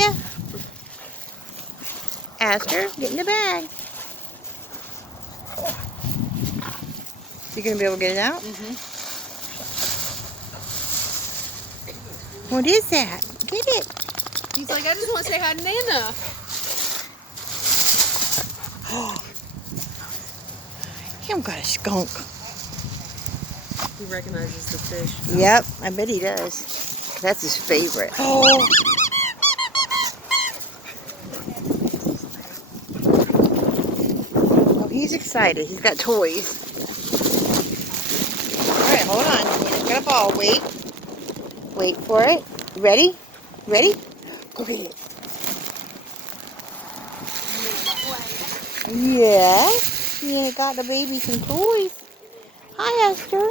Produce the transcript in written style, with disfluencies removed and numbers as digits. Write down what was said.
ya. Astor, get in the bag. You gonna be able to get it out? What is that? Get it. He's like, I just want to say hi to Nana. Him got a skunk. He recognizes the fish. Yep, I bet he does. That's his favorite. Oh. Oh, he's excited. He's got toys. All right, hold on. He's got a ball. Wait. Wait for it. Ready? Ready? Go get it. Yeah. Yeah, got the baby some toys. Hi, Astor.